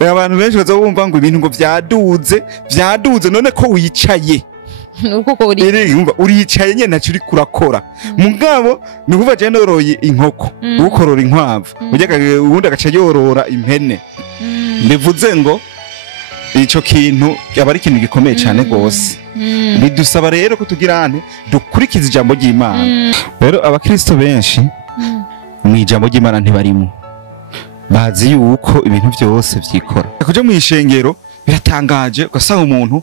abantu benshi bazobumva ngo ibintu ngo vyaduze none ko wicaye nuko ko uricaye nyene nacu uri kurakora mugabo nukuva je noroye inkoko ukorora inkwavu ubundi agaca yorora impene bivuze ngo ico kintu aba ari ikintu gikomeye cyane gose bidusaba rero ko tugirane dukurikiza ijambo ry'Imana rero abakristo benshi mu ijambo ry'Imana ntibarimo bazi yuko ibintu byose vyikora kuja mu ishengero biratangaje ugasanga umuntu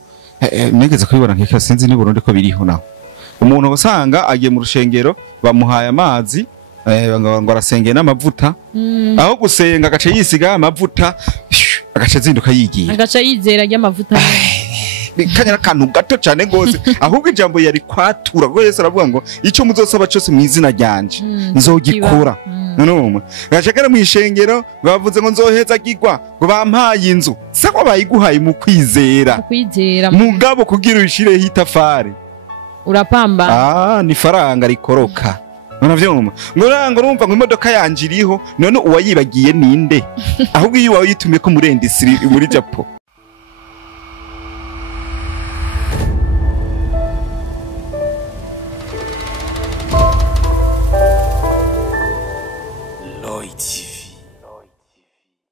nigeze kubibona nk'iko sinzi ni Burundi ko biriho naho umuntu usanga agiye mu rushengero bamuhaye amazi ngo arasengeye n'amavuta aho gusenga agace yisiga amavuta agace zinduka yigiye agace yizera ry'amavuta kanyara kantu gato cyane gose ahubwo ijambo yari kwatura ngo Yesu aravuga ngo ico muzosaba cyose mu izina ryanje nzogikora none gashakara mu ishengero bavuze ngo nzoheza gigwa ngo bampaye inzu sako bayiguhaye mu kwizera mugabo kugira ushireho itafari urapamba ni faranga rikoroka unavyumva ngo urumva ngo imodoka yanje iriho none uwayibagiye ninde ahubwo iyo wawe yitumye ko murendisiri muri Japo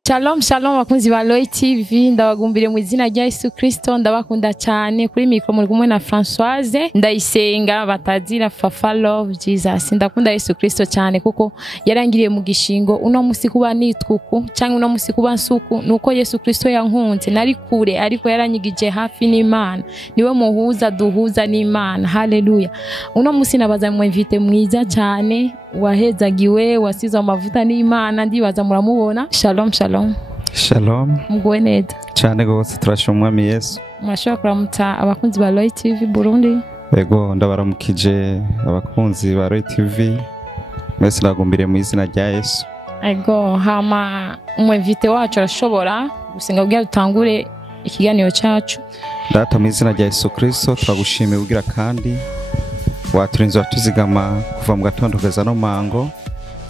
Shalom shalom bakunzi ba Loy TV ndabagumbire mu izina rya Yesu Kristo ndabakunda cyane kuri mikro muri kumwe na Françoise ndayisenga batazira Fafa Love Jesus ndakunda Yesu Kristo cyane kuko yarangiriye mu gishingo uno musi kuba nitwuku cyangwa uno musi kuba nsuku nuko Yesu Kristo yankunze nari kure ariko yaranyigije hafi n'Imana niwe muhuza duhuza n'Imana haleluya uno musi nabaza mu invite mwiza cyane wahezagiwe wasize amavuta n'Imana ndibaza muramubona shalom Shalom mugwe neza cyane gose turashimwa Umwami Yesu mwashobora kuramutsa abakunzi ba Loy TV Burundi yego ndabaramukije abakunzi ba Loy TV mwese nagumbire mu izina rya Yesu yego hama umwevite wacu arashobora gusenga bwa dutangure ikiganiro cyacu data mu izina rya Yesu Kristo turagushimiye ugira kandi waturinze watuzigama kuva mu gatondo kugeza no mango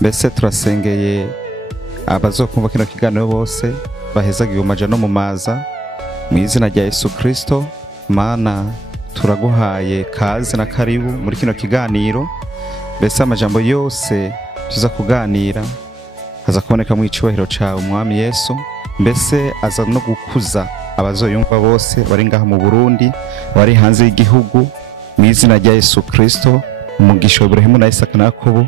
mbese turasengeye abazokumva kino kiganiro bose bahezagiye umaja no mumaza mu izina rya Yesu Kristo Mana turaguhaye kaze na karibu muri kino kiganiro mbese amajambo yose tuza kuganira aza kuboneka mu icubahiro cawe Umwami Yesu mbese aza no gukuza abazoyumva bose bari ngaha mu Burundi bari hanze y'igihugu mu izina rya Yesu Kristo umugisha wa Ibrahimu na Isaka na Yakobo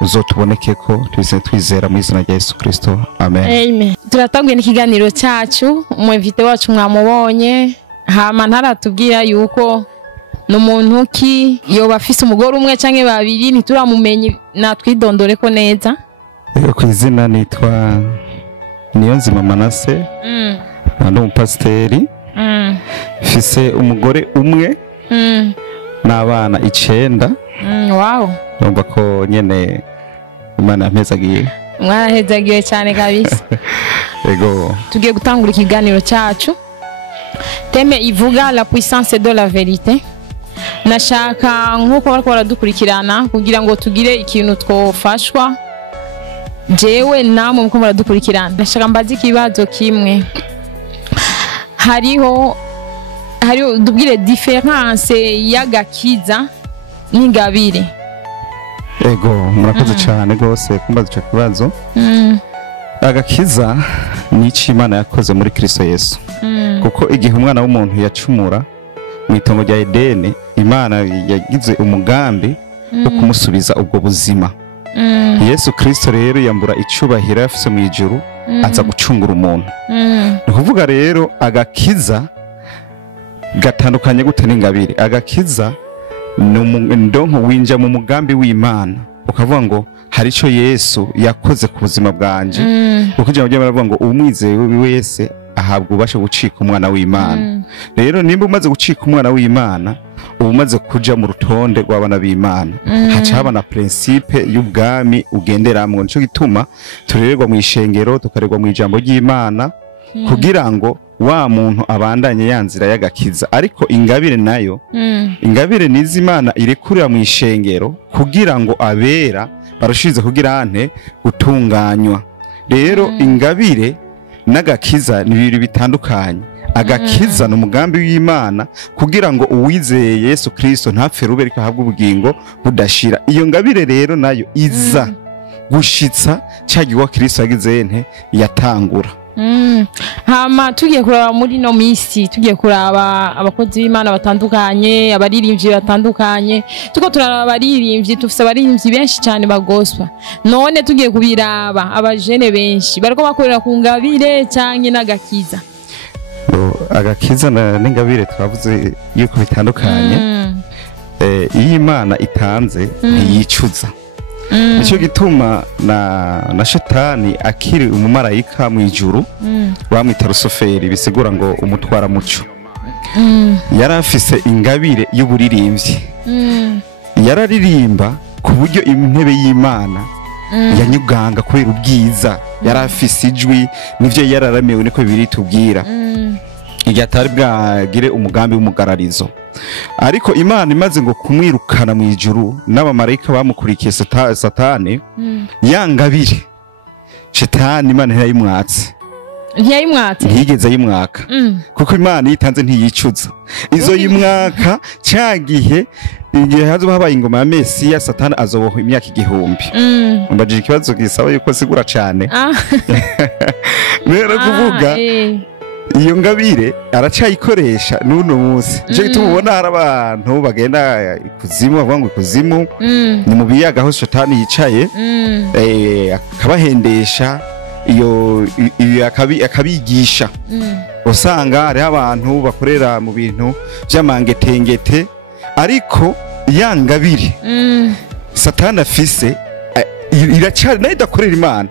uzotubonekeko twizera mu izina rya Yesu Kristo amen amen turatanguye n'ikiganiro cyacu umwevite wacu mwamubonye hama ntaratubwira yuko n'umuntu ki yoba afise umugore umwe canke babiri ntituramumenye natwidondore ko neza ku izina nitwa Niyonzima Manase ndi umupasiteri mfise umugore umwe n'abana 9 wow numva ko nyene Imana ampezagiye mwarahezagiye cyane kabisa yego tugiye gutangura ikiganiro cyacu teme ivuga la puissance de la vérité nashaka nkuko bariko baradukurikirana kugira ngo tugire ikintu twofashwa jewe namwe muko baradukurikirana nashaka mbazi kibazo kimwe hariho dubwire différence y'agakiza n'ingabire ego murakoze cyane gose kumbaza ico kibazo agakiza ni Imana yakoze muri Kristo Yesu kuko igihe umwana w'umuntu yacumura mu itongo rya Edeni Imana yagize umugambi wo kumusubiza ubwo buzima Yesu Kristo rero yambura icubahiro yafise mu ijuru aza gucungura umuntu ni kuvuga rero agakiza gatandukanye gute n'ingabire agakiza ndonko winja mu mugambi w'Imana ukavuga ngo hari ico Yesu yakoze ku buzima bwanje kuko ijambo ry'Imana ngo umwizeye wese ahabwa ubasha gucika umwana w'Imana rero nimba umaze gucika umwana w'Imana umaze kuja mu rutonde rw'abana b'Imana haca haba na principe y'ubwami ugenderamwe nico gituma turererwa mu ishengero tukarerwa mu ijambo ry'Imana kugira ngo wa muntu abandanye yanzira y'agakiza ariko ingabire nayo ingabire n'Imana irekurira mu ishengero kugira ngo abera barushize kugira ante gutunganywa rero ingabire n'agakiza ni bibiri bitandukanye. Agakiza n'umugambi w'Imana kugira ngo uwizeye Yesu Kristo ntapfe rube ariko ahabwe ubugingo budashira. Iyo ngabire rero nayo iza gushitsa cyagiwa Kristo yagize ente yatangura. Hama tugiye kuraba muri no misi, tugiye kuraba abakozi b'Imana batandukanye, abaririmbyi batandukanye, tuko turaraba abaririmbyi, tufise abaririmbyi benshi cyane bagoswa. None tugiye kubiraba abajene benshi bariko bakorera ku ngabire canke n'agakiza. Agakiza n'ingabire twavuze yuko bitandukanye. Iyo Imana itanze ntiyicuza. Nicyo gituma na Shetani akiri umumarayika mu ijuru bamwita Rusoferi, bisigura ngo umutwara muco. Yarafise ingabire y'uburirimbyi. Yararirimba ku buryo intebe y'Imana yanyuganga kubera ubwiza. Yarafise ijwi, nivyo yararamewe niko bibiri tubwira. Igihe atari bwagire umugambi w'umugararizo. Ariko Imana imaze ngo kumwirukana mu ijuru n'abamarayika bamukurikiye Satani, yangabire Shetani Imana ntiyayimwatse. Ntiyigeze ayimwaka. Kuko Imana yitanze ntiyicuza. Izo yimwaka cyagihe igihe hazo habaye ingoma ya Mesiya, Satani azoboha imyaka 1000. Mbajije ikibazo gisaba yuko sigura cyane. Rero kuvuga iyo ngabire aracayikoresha n'uno munsi. Je gitubona hari abantu bagenda ikuzimu, bavuga ngo ikuzimu ni mu biyaga aho Shetani yicaye, akabahendesha iyo akabigisha. Usanga hari abantu bakorera mu bintu by'amangetengete, ariko yangabire Satani afise iracari nayo idakorera Imana,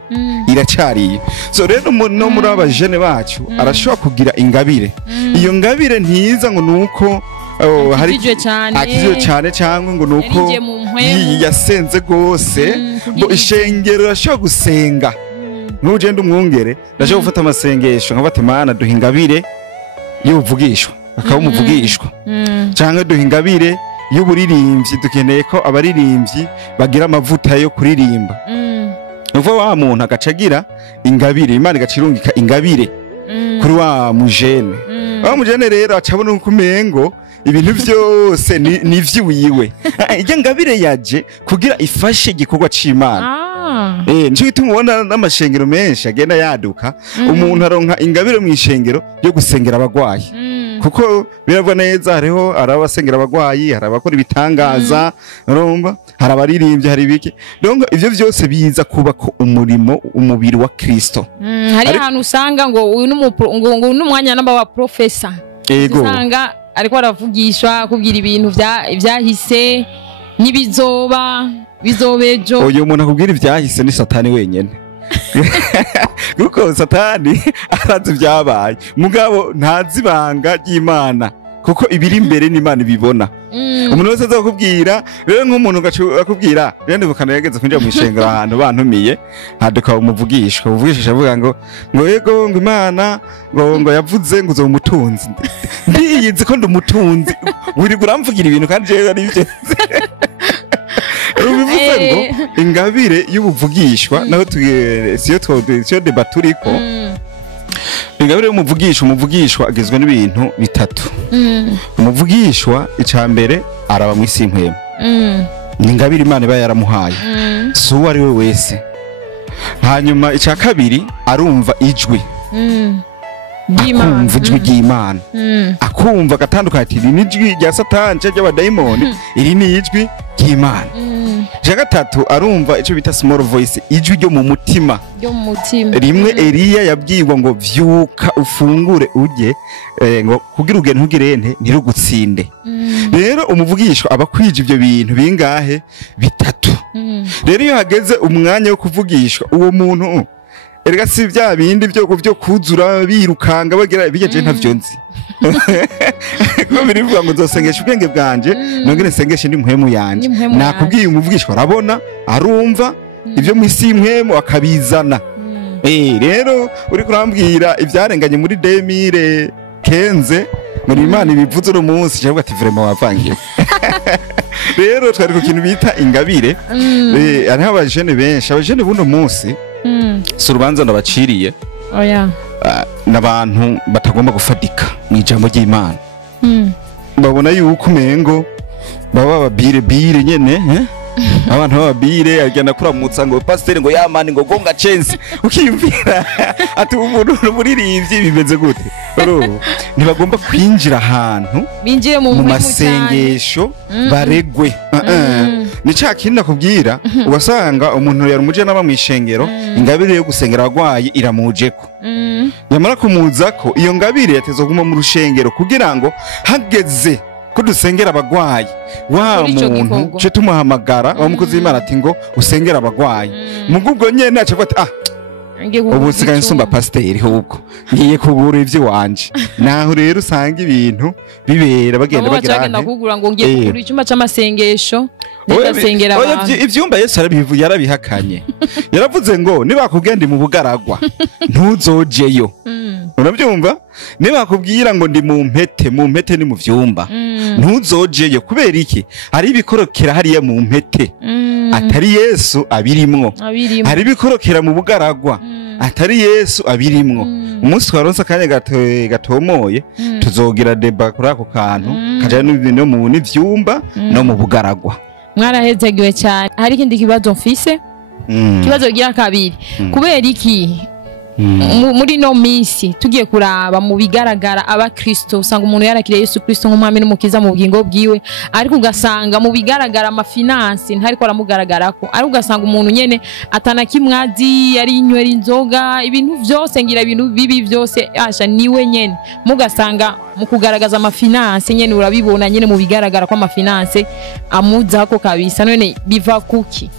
iracariye. So rero no muri abajene bacu arashobora kugira ingabire. Iyo ngabire ntiza ngo nuko hari akizwe cyane cyangwa ngo nuko yasenze gose. Bo ishengero rashobora gusenga. Nuje ndumwungere ndashobora gufata amasengesho nkabata Imana duha ingabire y'ubuvugishwa, akaba umuvugishwa. Cyangwa duha ingabire y'uburirimbyi, dukeneye ko abaririmbyi bagira amavuta yo kuririmba. Nuko wa muntu agacagira ingabire, Imana igacirungika ingabire kuri wa mujene. Wa mujene rero acabona uko umengo ibintu byose ni vyiwiwe. Ijya ngabire yaje kugira ifashe igikorwa c'Imana. Nico gituma ubona n'amashengero menshi agenda yaduka, umuntu aronka ingabire mu ishengero yo gusengera abagwayi. Kuko biravwa neza, hariho arabasengera abagwayi, hari abakora ibitangaza, urumva, hari abaririmbyi, hari biki. Donc ivyo byose biza kubako umurimo, umubiri wa Kristo. Hari ahantu usanga ngo uyu n'umwanya namba wa professor. Usanga ariko aravugishwa kubwira ibintu byahise bizobejo. Uyu muntu akubwira ivyahise ni Satani wenyene. Kuko Satani arazi byabaye, mugabo ntazibanga ry'Imana, kuko ibiri imbere n'Imana ibibona. Umuntu wese azakubwira rero, nk'umuntu akubwira rero ndibukana yageze kwinjira mu ishengero ahantu bantumiye, haduka umuvugishwa, uvugisha avuga ngo yego ngo Imana ngo yavuze ngo uzomutunzi. Ndiyizi ko ndumutunzi, uri guramvugira ibintu kandi je ari byo. Ubivuze ngo ingabire y'ubuvugishwa naho siyo debaturiko. Ingabire umuvugishwa agizwe n'ibintu bitatu. Umuvugishwa icambere araba mu isi impwemu. Ni ingabire Imana iba yaramuhaye, si uwo ari we wese. Hanyuma ica kabiri arumva ijwi. Akumva ijwi ry'Imana, akumva agatandukanye ati iri ni ijwi rya Satani cyangwa ry'abadayimoni, iri ni ijwi ry'Imana. Ja gatatu arumva ico bita small voice, ijwi ryo mu mutima. Rimwe Eliya yabwirwa ngo vyuka ufungure uje, ngo kugira ugene ntugirente ntirugutsinde. Rero umuvugishwa aba kwije ivyo bintu bingahe? Bitatu. Rero iyo hageze umwanya wo kuvugishwa, uwo muntu erega si bya bindi byo kuzura birukanga bagira bigeje ntavyo nzi. Ko birivuga ngo nzosengesha ubwenge bwanje, nongere nsengeshe ndi muhemu yanje. Nakubwiye umuvugishwa arabona, arumva ibyo mu isi impwemu akabizana. Rero uri kurambwira ibyarenganye muri 2015 muri Imana ibivuze no munsi cyangwa ati vraiment wavangiye. Rero twari ku kintu bita ingabire. Ari abajene benshi, abajene buno munsi surubanza ndabaciriye. n'abantu batagomba gufadika mu ijambo ry'Imana. Babona yuko umengo baba babire nyene abantu babire agenda kuramutsa ngo pasteur ngo yamani ngo gonga chance ukimvira ati umuntu muririmbyi bimeze gute ntibagomba kwinjira ahantu binjire mu masengesho baregwe ni cya kintu nakubwira ugasanga umuntu yari umuje n'aba mwishengero ingabire yo gusengera abagwayi iramujeko yamara kumuzako iyo ngabire yatezwe guma mu rushengero kugira ngo hageze ko dusengera abagwayi wa muntu cyo tumuhamagara abamukozi w'Imana ati ngo usengera abagwayi mugubwo nyene aca ati ubu sigaye nsumba pasiteri hubwo ngiye kugura ivyo wanje naho rero usanga ibintu bibera bagenda bagenda kugura ngo ngiye kugura icyumba c'amasengesho ndasengera abantu ivyumba Yesu yarabihakanye yaravuze ngo nibakugenda mu bugaragwa ntuzojeyo unabyumva nibakubwira ngo ndi mu mpete ni mu vyumba ntuzojeyo kubera iki ari ibikorokera hariya mu mpete atari Yesu abirimwo hari ibikorokera mu bugaragwa atari Yesu abirimwo umunsi twaronse akanya gatomoye tuzogira deba kuri ako kantu kajana n'ibintu mu n'ivyumba no mu bugaragwa. Mwarahezegiwe cyane. Hari ikindi kibazo mfise kibazo gira kabiri kubera iki muri no misi tugiye kuraba mu bigaragara aba Kristo usanga umuntu yarakiriye Yesu Kristo nk'umwami n'umukiza mu bugingo bwiwe ariko ugasanga mu bigaragara amafinansi ntariko aramugaragarako ariko ugasanga umuntu nyene atanakimwazi ari inywera inzoga ibintu vyose ngira ibintu bibi vyose asha niwe nyene mugasanga mu kugaragaza amafinansi nyene urabibona nyene mu bigaragara ko amafinansi amuzako kabisa none biva kuki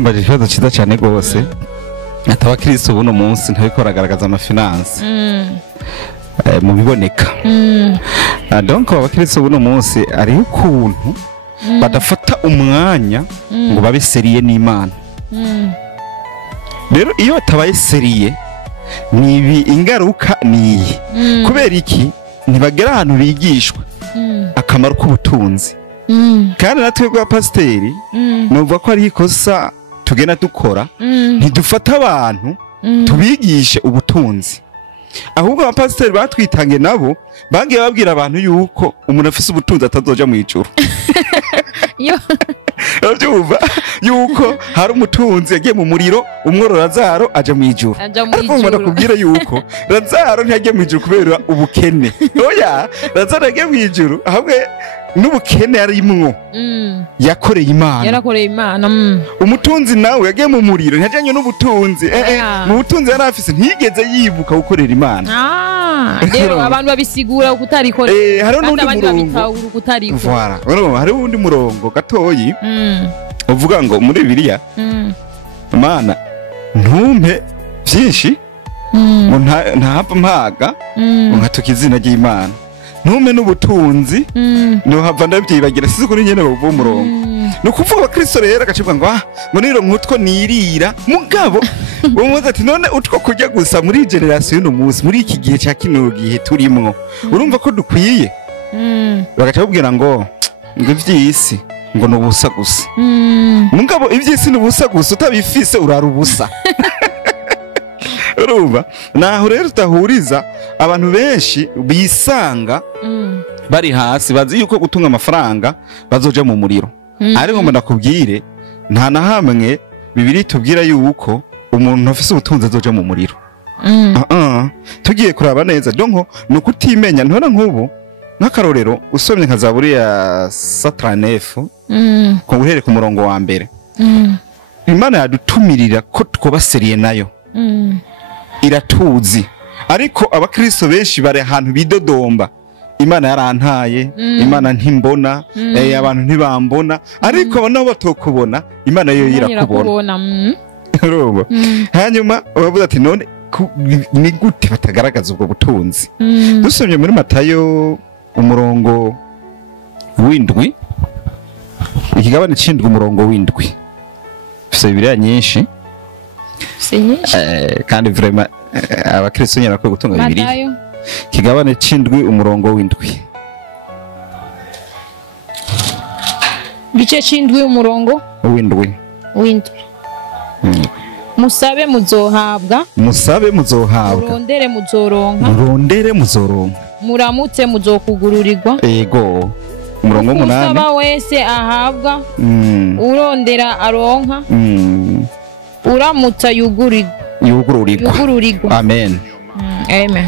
mbaje ikibazo cyiza cyane gose ataba Kristo buno munsi ntabiko aragaragaza amafinansi mu biboneka donc abakristo buno munsi ari ukuntu badafata umwanya ngo babe seriye n'Imana rero iyo atabaye seriye nibi ingaruka niyi kubera iki ntibagera ahantu bigishwa akamaro k'ubutunzi kandi natwe kwa pasiteri nuvuga ko ari ikosa tugena dukora ntidufata abantu tubigishe ubutunzi ahubwo abapasiteri batwitange nabo bagiye babwira abantu yuko umuntu afise ubutunzi atazoja mu ijuru Abyumva yuko hari umutunzi yagiye mu muriro umworo Lazaro aje mu ijuru ariko umuntu akubwira yuko Lazaro ntiyagiye mu ijuru kubera ubukene oya Lazaro yagiye mu ijuru hamwe n'ubukene yarimwo yakoreye Imana umutunzi nawe yagiye mu muriro ntiyajanye n'ubutunzi mu butunzi yari afise ntiyigeze yibuka gukorera Imana rero abantu babisigura ukutarikorera hari n'undi murongo voilà hari undi murongo gatoyi uvuga ngo muri Bibiliya Imana ntumpe byinshi ntahapa mpaga nkatuka izina ry'Imana ntume n'ubutunzi no hava ndabyibagira sizo kuri nyene bavuga umurongo no kuvuga abakristo rero agacibwa ngo ngo niro nkutwo nirira mugabo umuze ati none utwo kujya gusa muri generation no munsi muri iki gihe cya kino gihe turimwo urumva ko dukwiye bagacabubwira ngo ivyisi ngo nubusa gusa mugabo ivyisi nubusa gusa utabifise urarubusa urumva naho rero tutahuriza abantu benshi bisanga bari hasi bazi yuko gutunga amafaranga bazoja mu muriro ariko ngo ndakubwire nta na hamwe Bibiliya tubwira yuko umuntu afise ubutunzi azoja mu muriro tugiye kuraba neza donko nuko utimenya ntona nk'ubu nk'akarorero usomye nka Zaburi ya 39 ko guhere ku murongo wa mbere Imana yadutumirira ko twobaseriye nayo iratuzi ariko abakristo benshi bari ahantu bidodomba Imana yarantaye Imana ntimbona abantu ntibambona ariko abana batokubona Imana yo irakubona hanyuma bavuga ati none ni gute batagaragaza ubwo butunzi dusomye muri Matayo umurongo w'indwi ikigabane c'indwi umurongo w'indwi fise Bibiliya nyinshi kandi vraiment abakristo nyara ko gutunga Bibiliya kigabane c'indwi umurongo w'indwi bice c'indwi umurongo w'indwi musabe muzohabwa, musabe muzohabwa, murondere muzoronka, murondere muzoronka, muramutse muzokugururirwa. Ego umurongo w'umunani, usaba wese ahabwa, urondera aronka, uramutsa yugururirwa. Amen. Amen.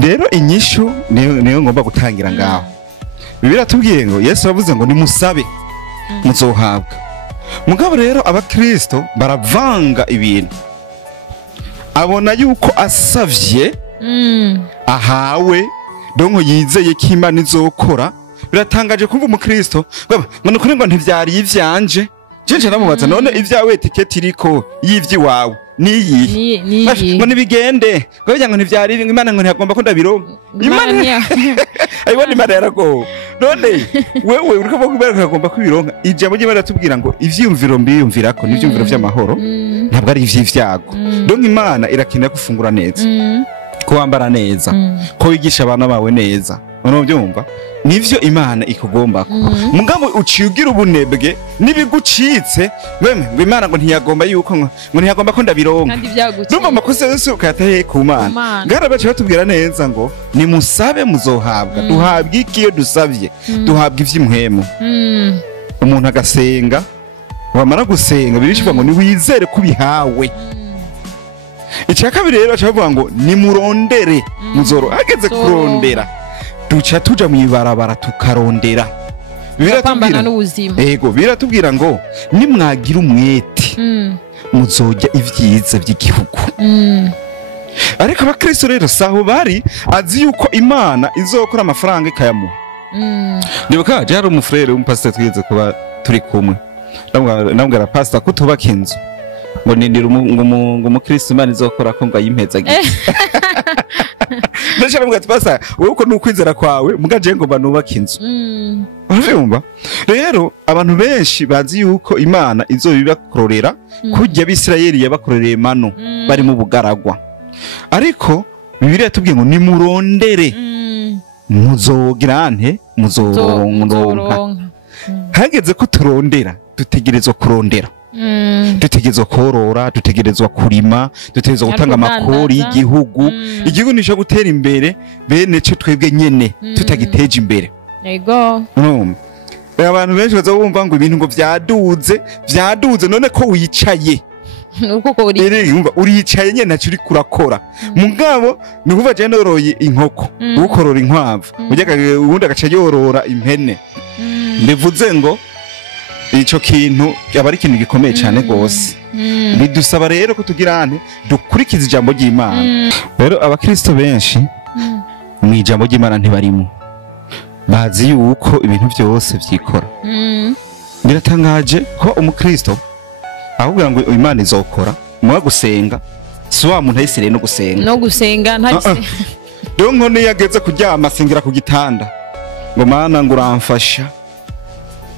Rero inyishu niyo ngomba gutangira ngaho. Bibiliya tubwiye ngo Yesu yavuze ngo nimusabe muzohabwa. Mugabo rero abakristo baravanga ibintu. Abona yuko asavye ahawe donko yizeye ko Imana izokora. Biratangaje kumva umukristo ngo nukuri ngo ntivyari ivyanje. Jeje namubaza none ivyawe tiketi iriko yivyi wawe niyi ngo nibigende ngo ngo ntivyari Imana ngo ntiyagomba ko ndabironka. Imana ayibona Imana yarago none wewe uriko vuga ko yagomba kubironka. Ijambo ry'Imana tubwira ngo ivyumviro mbiyumvirako n'ivyumviro vy'amahoro ntabwo ari ivy'ivyago. Donc Imana irakeneye gufungura neza, ko wambara neza, ko wigisha abana bawe neza. Ono byumva nivyo Imana ikugombako. Mugabo uciugira ubunebwe nibigucitse weme ngo Imana ngo ntiyagomba yuko ngo ntiyagomba ko ndabironka. Ndumva amakosa yose ukayatahe ku Mana. Garabaje batubwira neza ngo nimusabe muzohabwa. Duhabwa iki iyo dusavye? Duhabwa ivy'imhemu. Umuntu agasenga, wamara gusenga birishiva ngo niwizere kubihawe. Icya kabiri rero bacavuga ngo nimurondere muzoro. Ageze kurondera duca tuja mwibarabara tukarondera. Biratubwira n'ubuzima. Ego biratubwira ngo nimwagira umwete muzojya ivyiza by'igihugu. Ariko abakristo rero saho bari azi yuko Imana izokora amafaranga ikayamuha. Nibuka jari umufrere w'umupastor twize kuba turi kumwe. Ndambwira pastor kutubaka inzu ngo nindira umukristo Imana izokora ko ngo ayimpezagire. Ndashaka ngo atpasa wowe uko nukwizera kwawe mugaje ngo banubaka inzu. Urumva? Rero abantu benshi bazi yuko Imana izobibakorera kujya Abisirayeli yabakorereye mano bari mu bugaragwa. Ariko Bibiliya tubwiye ngo nimurondere muzogirante muzoronka. Hageze ko turondera dutegerezwa kurondera. Dutegerezwa korora, dutegerezwa kurima, dutegerezwa gutanga amakori y'igihugu. Igihugu nisho gutera imbere bene cyo twebwe nyene tutagiteje imbere. Ego. Abantu benshi bazobumva ngo ibintu ngo vyaduze none ko wicaye. Uko ko uricaye nyene nacu uri kurakora. Mugabo nukuva je noroye inkoko, ukorora inkwavu, ubundi agaca yorora impene. Mbivuze ngo ico kintu yaba ari ikintu gikomeye cyane gose. Bidusaba rero kutugirane dukurikiza ijambo ry'Imana. Rero abakristo benshi mu ijambo ry'Imana ntibarimo. Bazi yuko ibintu byose vyikora. Biratangaje ko umukristo ahubwo ngo Imana izokora mu gusenga si wa muntu ayisire no gusenga ntari donko ne yageze kuryama asingira ku gitanda ngo Mana ngo uramfasha.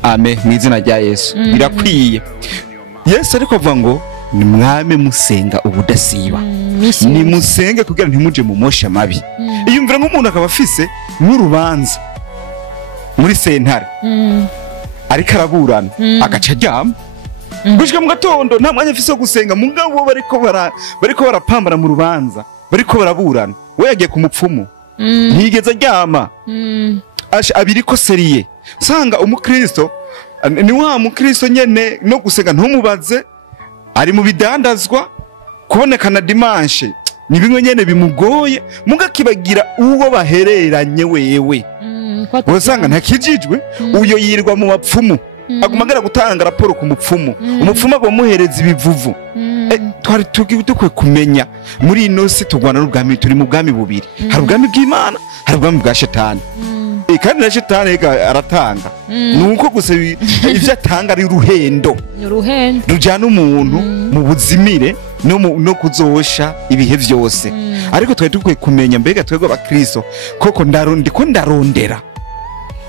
Amen mu izina rya Yesu. Birakwiye. Yesu ariko avuga ngo nimwame musenga ubudasiba. Ni musenge kugira ntimuje mu mosha mabi. Iyumvira nk'umuntu akaba afise n'urubanza muri sentare. Ariko araburana agaca aryama. Gushika mu gatondo nta mwanya afise gusenga. Mugabo bariko barapambana mu rubanza, bariko baraburana. We yagiye ku mupfumu. Ntigeze aryama. Abiriko seriye. Sanga umukristo ni wa mukristo nyene no gusenga ntumubaze ari mu bidandazwa kubonekana dimanche ni bimwe nyene bimugoye mugakibagira uwo bahereranye wewe. Wasanga ntakijijwe uyo yirwa mu bapfumu agumagara gutanga raporo ku mupfumu. Umupfumu agomuhereza ibivuvu. Twari tukwe kumenya muri ino si tugwana n'ubwami turi mu bwami bubiri. Hari ubwami bw'Imana, hari ubwami bwa Shetani. Kandi na Shetani aratanga. Nuko gusa ivyo atanga ari ruhendo. Rujana umuntu mu buzimire no kuzosha ibihe vyose. Ariko twari tukwe kumenya mbega twebwe abakristo koko ndarondera.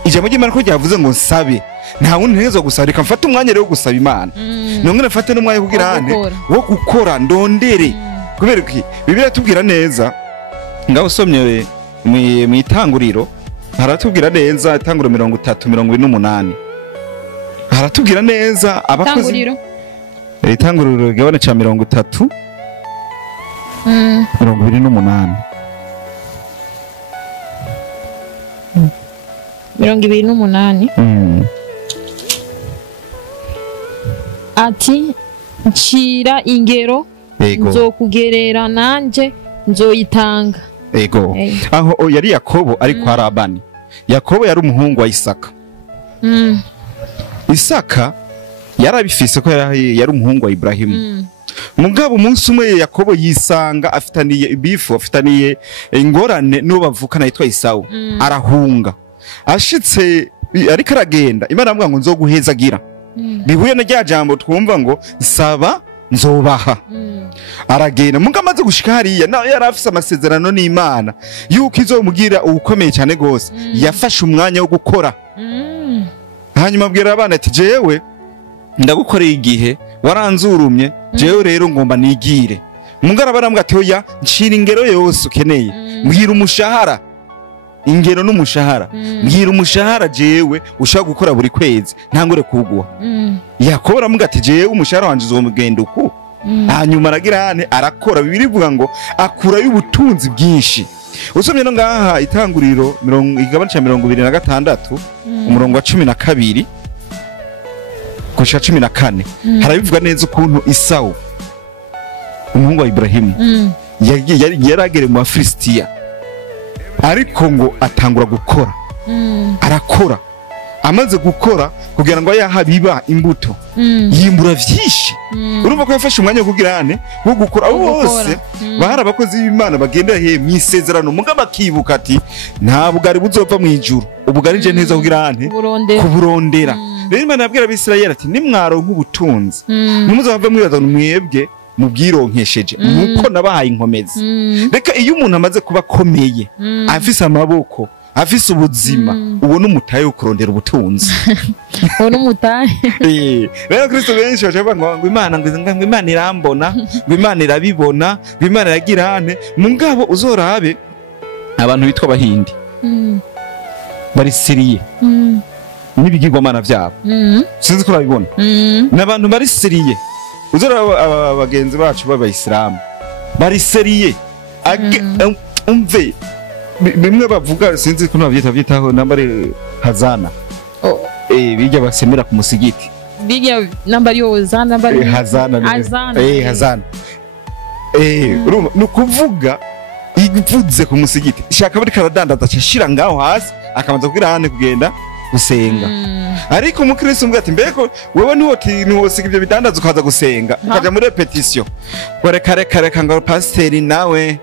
Ijambo ry'Imana ko ryavuze ngo nsabe. Nta wundi ntezo gusaba reka mfate umwanya rero gusaba Imana. Nongera mfate n'umwanya kugira hane wo gukora ndondere. Kubera iki Bibiliya tubwira neza ngaho usomye mu itanguriro haratubwira neza itanguriro 30:28. Haratubwira neza abakozi itanguriro igabane ca 30 28 28 ati ncira ingero nzokugerera nanje nzoyitanga. Ego aho yari Yakobo ariko hari Abani. Yakobo yari umuhungu wa Isaka. Isaka yarabifise ko yari umuhungu wa Ibrahimu. Mugabo umunsi umwe Yakobo yisanga afitaniye ibifu, afitaniye ingorane n'uwo bavukana yitwa Isau. Arahunga. Ashitse ariko aragenda, Imana avuga ngo nzoguhezagira. Bihuye na rya jambo twumva ngo saba nzobaha. Aragenda muga amaze gushika hariya nawe yarafise amasezerano n'Imana yuko izomugira ubukomeye cyane gose. Yafashe umwanya wo gukora. Hanyuma abwira abana ati jewe ndagukoreye igihe waranzurumye, jewe rero ngomba nigire. Mugara barambwa ati oya ncira ingero yose ukeneye, mbwira umushahara, ingero n'umushahara, mbwira umushahara jewe ushaka gukora buri kwezi ntangore kuguha. Yakobo aramubwira ati jewe umushahara wanje uzomugenda uku. Hanyuma aragirane arakora, Bibiri ivuga ngo akura y'ubutunzi bwinshi. Usomye no ngaha itanguriro igabane ca 26 umurongo wa 12 kushika 14 harabivuga neza ukuntu Isau umuhungu wa Ibrahimu yaragere mu Afilistiya, ariko ngo atangura gukora. Arakora, amaze gukora kugira ngo yahabiba imbuto yimbura vyinshi. Urumva ko yafashe umwanya wo kugirane wo gukora. Bose bahara abakozi b'Imana bagenda he mwisezerano mugaba kibuka ati nta bugari buzova mu ijuru, ubugari je neza kugirane kuburondera. Rero Imana yabwira Abisirayeli ati nimwaronka ubutunzi nimuzava mwibaza mwebwe mubwironkesheje nuko nabahaye inkomezi. Reka iyo umuntu amaze kuba komeye afise amaboko afise ubuzima ubona umutaye wo kurondera ubutunzi. Ubona umutaye. Rero Kristo benshi bavuga ngo Imana irambona, ngo Imana irabibona, ngo Imana yagirane. Mugabo uzorabe abantu bitwa Abahindi bari seriye n'ibigirwamana vyabo. Sinzi ko urabibona. N'abantu bari seriye. Uzora abagenzi bacu b'Abayisilamu bari seriye. Umve bimwe bavuga sinzi ko navyitaho nambare hazana. Bijya basemera ku musigiti. Bijya nambari yozana nambari hazana. Hazana. Nukuvuga ivuze ku musigiti. Shaka bari karadandaza cyashira ngaho hasi akabanza kugira hane kugenda gusenga. Ariko umukristo umbwa ati mbeko wewe ntiwosiga ibyo bidandaza ukaza gusenga ukaja muri repetition. Reka ngo pasiteri nawe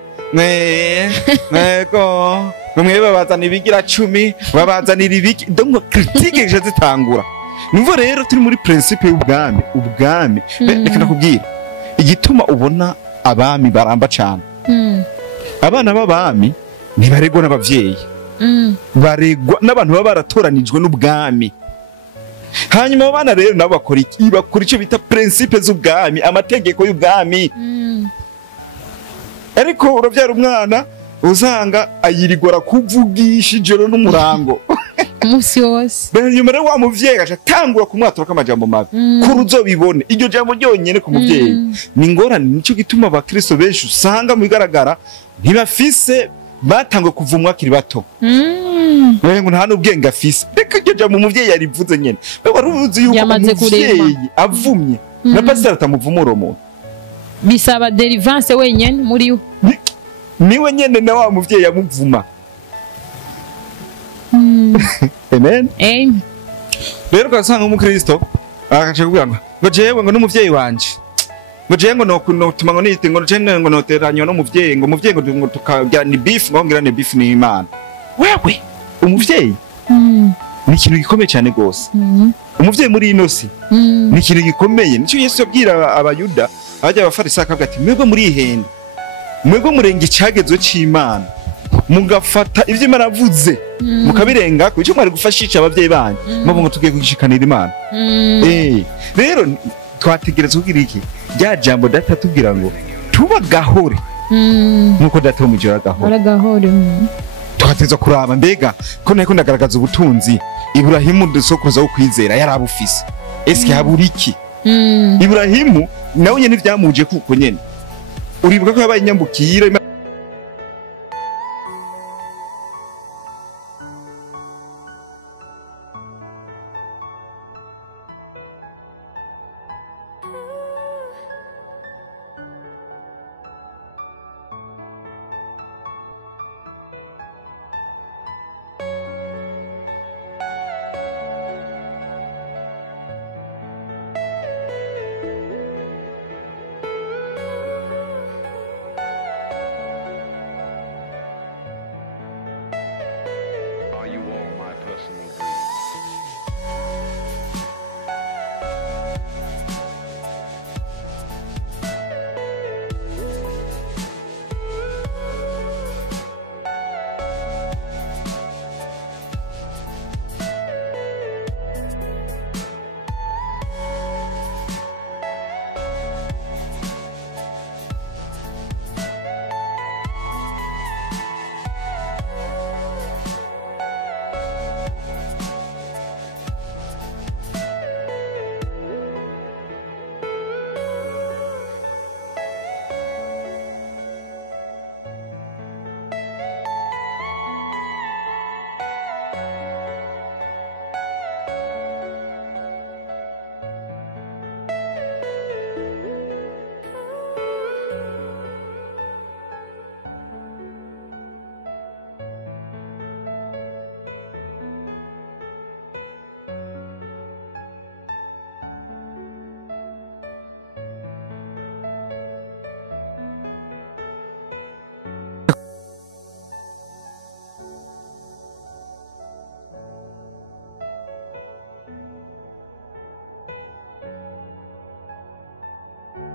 mwego mwe babazana ibigira 10 babazanira ibiki donc critique je zitangura. Numva rero turi muri principe y'ubwami. Reka nakubwira igituma ubona abami baramba cyane. Abana b'abami ntibaregwa n'abavyeyi, baregwa n'abantu baba baratoranijwe n'ubwami. Hanyuma abana rero nabo bakora iki? Bakora icyo bita principe z'ubwami, amategeko y'ubwami. Ariko uravyara umwana uzanga ayirigora kuvugisha ijoro n'umurango umunsi wose. Nyuma rero wa muvyeyi aca tangura kumwatura k'amajambo mabi kuruzobibone. Iryo jambo ryonyene ku muvyeyi ni ngorane. Nico gituma abakristo benshi usanga mu bigaragara ntibafise batangwe kuvumwa akiri bato. Ngo nta n'ubwenge afise. Reka iryo jambo umuvyeyi yarivuze nyene. Waruzi yuko umuvyeyi avumye na pastor atamuvumura umuntu. Bisaba deliverance wenyene muri yo. Niwe nyene na wa muvyeyi yamuvuma. Amen. Rero kasanga umukristo akaje kubwira ngo jewe ngo n'umuvyeyi wanje. Ngo jewe ngo no tuma ngo nite ngo jewe ngo noteranywa n'umuvyeyi ngo umuvyeyi ngo tukagira ni beef ngo ngira ni beef ni Imana. Wewe umuvyeyi ni ikintu gikomeye cyane gose. Umuvyeyi muri inosi ni ikintu gikomeye. Nico Yesu yabwira abayuda abajya abafarisa akavuga ati mwebwe muri ihenda, mwebwe murenge icyagezo cy'Imana mugafata ivyo Imana avuze mukabirenga ku cyo mwari gufashisha abavyeyi banyu mabo ngo tugiye kugishikanira Imana. Rero twategereza kugira iki? Rya jambo data tubwira ngo tuba gahore nkuko data mu jora gahore. Twateza kuraba mbega ko nako ndagaragaza ubutunzi Ibrahimu dusokoza wo kwizera yarabufise. Eske habura iki? Ibrahimu nawe nyene ntivyamuje kuko nyene uribuka ko yabaye inyambukira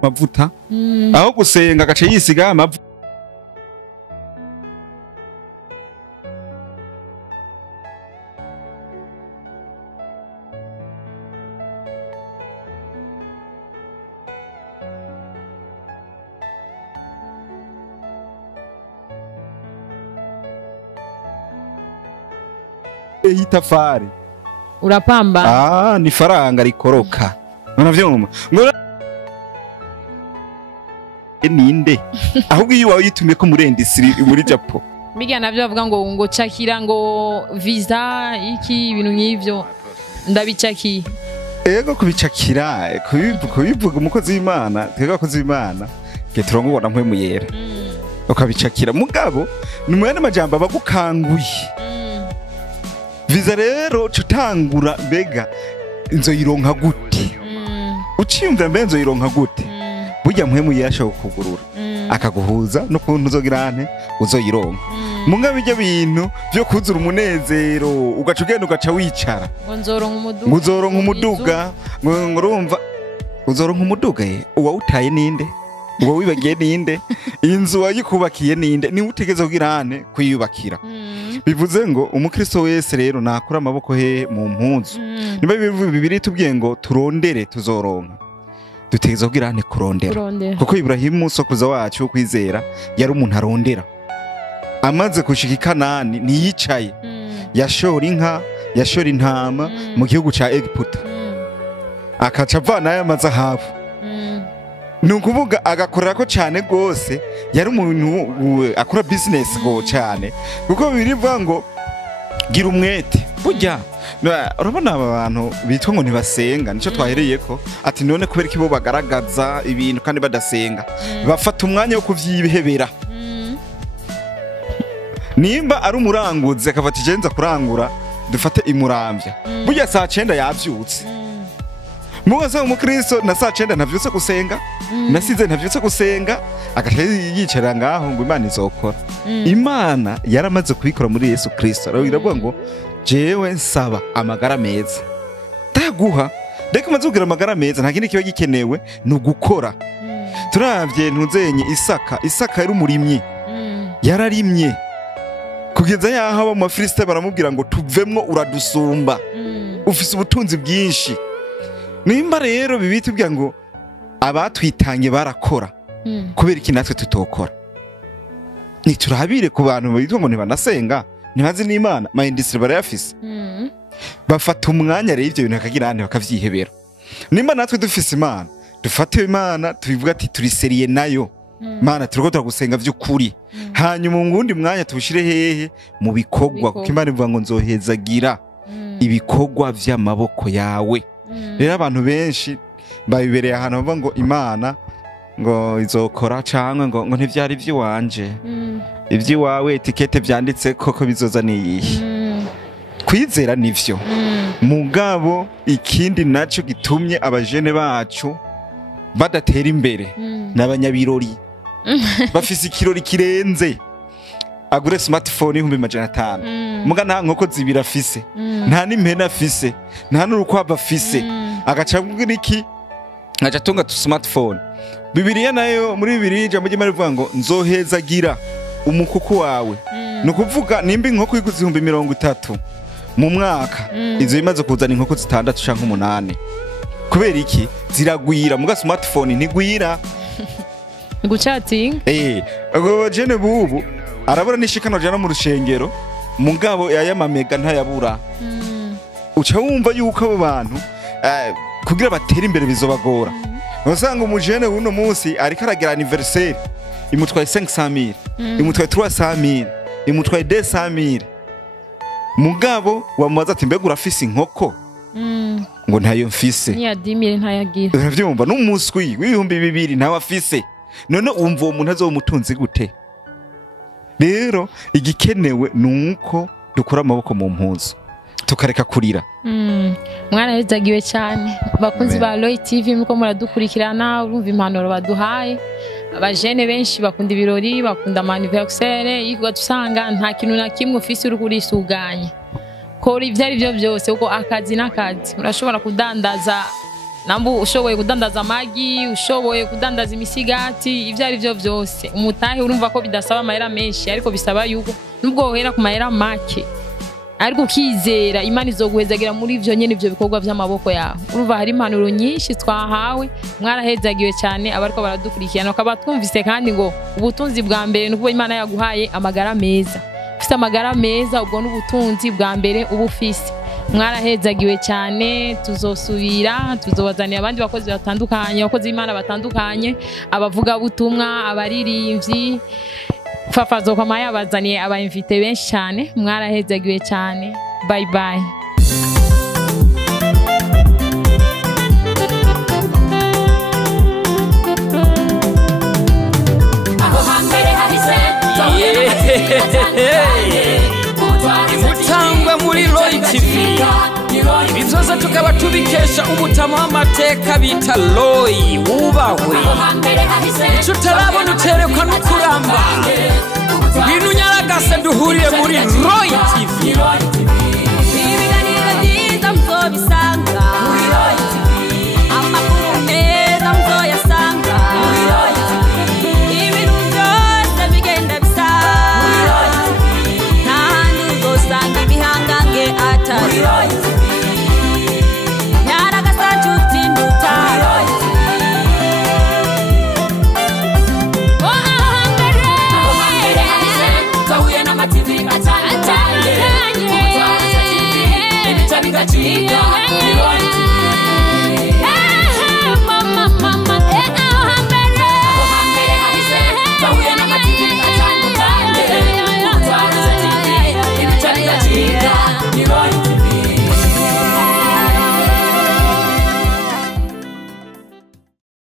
mavuta aho gusenga agace yisiga amavuta itafari urapamba ni faranga rikoroka unavyumva ngo ninde ahubwo iyo wawe yitumye ko murendisiri muri Japo miga navyo bavuga ngo cakira ngo visa iki ibintu nk'ivyo ndabicaki ego kubicakira kubivuga umukozi w'Imana twega abakozi b'Imana geturongo ubona mpwe muyera ukabicakira mugabo ni muyane majambo abagukanguye visa rero cutangura mbega inzoyironka gute uciyumvira mbe inzoyironka gute burya mpwemu yashaka kugurura akaguhuza no kuntu uzogirane uzoyironka munga bijya bintu byo kuzura umunezero ugaca ugenda ugaca wicara ngo uzoronka umuduga ngurumva uzoronka umuduga uwa utaye ninde uwa wibagiye ninde inzu wayikubakiye ninde ni utegeze kugirane kuyubakira bivuze ngo umukristo wese rero nakura amaboko he mu mpunzu niba bibiri tubwiye ngo turondere tuzoronka dutegeza kugirane kurondera kuko Ibrahimu sokuza wacu kwizera yari umuntu arondera amaze kushika Kanani niyicaye yashora inka yashora intama mu gihugu ca Egiputa akaca avana y'amazahabu nukuvuga agakorera ko cyane gose yari umuntu akora business go cyane kuko birivuga ngo gira umwete burya urabona aba bantu bitwa ngo ntibasenga nico twahereye ko ati none kubera kibo bagaragaza ibintu kandi badasenga bafata umwanya wo kuvyibihebera nimba ari umuranguzi akafata ijenza kurangura dufate imuramvya burya saa 9 yavyutse mugaza umukristo na saa 9 ntavyutse gusenga nasize ntavyutse gusenga agaca yicara ngaho ngo Imana izokora Imana yaramaze kubikora muri Yesu Kristo rero iravuga ngo jewe nsaba amagara meza taguha reka maze kugira amagara meza nta kindi kiba gikenewe ni ugukora turavye ntuzenye Isaka yari umurimyi yararimye kugeza yaho aba mu Filiste baramubwira ngo tuvemwo uradusumba ufise ubutunzi bwinshi nimba rero bibiti bya ngo abatwitange barakora kubera iki natwe tutokora niturabire ku bantu bitwa ngo ntibanasenga ntibazi n'Imana ma industry barayafise bafata umwanya rero ivyo bintu akagirane bakavyihebera nimba natwe dufise Imana dufate Imana tubivuga ati turi seriye nayo Mana turiko turagusenga vy'ukuri hanyuma ngundi mwanya tubushire hehe mu bikorwa kuko Imana ivuga ngo nzohezagira ibikorwa vy'amaboko yawe. Rero abantu benshi babibereye ahantu bavuga ngo Imana ngo izokora canke ngo ntivyari vy'iwanje ivy'iwawe etikete vyanditse koko bizoza niyihe. Kwizera nivyo mugabo ikindi naco gitumye abajene bacu badatera imbere n'abanyabirori bafise ikirori kirenze agure smartphone 1500 muga nta nkoko zibira afise nta n'impena afise nta n'urukwavu afise agaca kugira iki ngaca tunga tu smartphone. Bibiliya nayo muri Bibiliya ijambo ry'Imana rivuga ngo nzohezagira umukuku wawe no kuvuga nimba inkoko iguze 30 mu mwaka izo imaze kuzana inkoko 6 canke 8 kubera iki ziragwira muga smartphone ntigwira guchatting abo jene bubu arabura nishikano jana mu rushengero mugabo yayamamega ntayabura uca wumva yuko abo bantu kugira batera imbere bizobagora. Usanga umujene uno munsi ariko aragira anniversaire imutwaye 500,000 imutwaye 300,000 imutwaye 200,000 mugabo wamubaza ati mbega urafise inkoko ngo ntayo mfise niya 10,000 ntayagira uravyumva n'umuswi w'ibihumbi 200 ntawe afise none umva uwo muntu azomutunzi gute. Rero igikenewe nuko dukora amaboko mu mpuzo tukareka kurira. Mwana hezagiwe cyane bakunzi ba Loy TV muko muradukurikirana urumva impanuro baduhaye. Abajene benshi bakunda ibirori bakunda anniversaire yigo tusanga nta kintu na kimwe ufise uri kurisuganya kora ivyari byo byose uko akazi n'akazi urashobora kudandaza nambu ushoboye kudandaza amagi ushoboye kudandaza imisigati ivyari byo byose umutahe urumva ko bidasaba amahera menshi ariko bisaba yuko nubwo wohera ku mahera make ariko ukizera Imana izoguhezagira muri ivyo nyene ivyo bikorwa vy'amaboko yawe. Urumva hari impanuro nyinshi twahawe mwarahezagiwe cyane abariko baradukurikirana ukaba twumvise kandi ngo ubutunzi bwa mbere nuko Imana yaguhaye amagara meza. Ufite amagara meza ubwo n'ubutunzi bwa mbere ubufise. Mwarahezagiwe cyane tuzosubira tuzobazanira abandi bakozi batandukanye abakozi Imana batandukanye abavuga butumwa abaririmbyi Fafazo kwa maya bazaniye aba invite benshi cyane mwarahezagiwe cyane bye bye. Imutangwa muri Loy TV ibizoza tukaba tubikesha umutama w'amateka bita Loy wubahwe ico utarabona uterekwa n'ukuramba bintu nyaragase duhuriye muri Loy TV.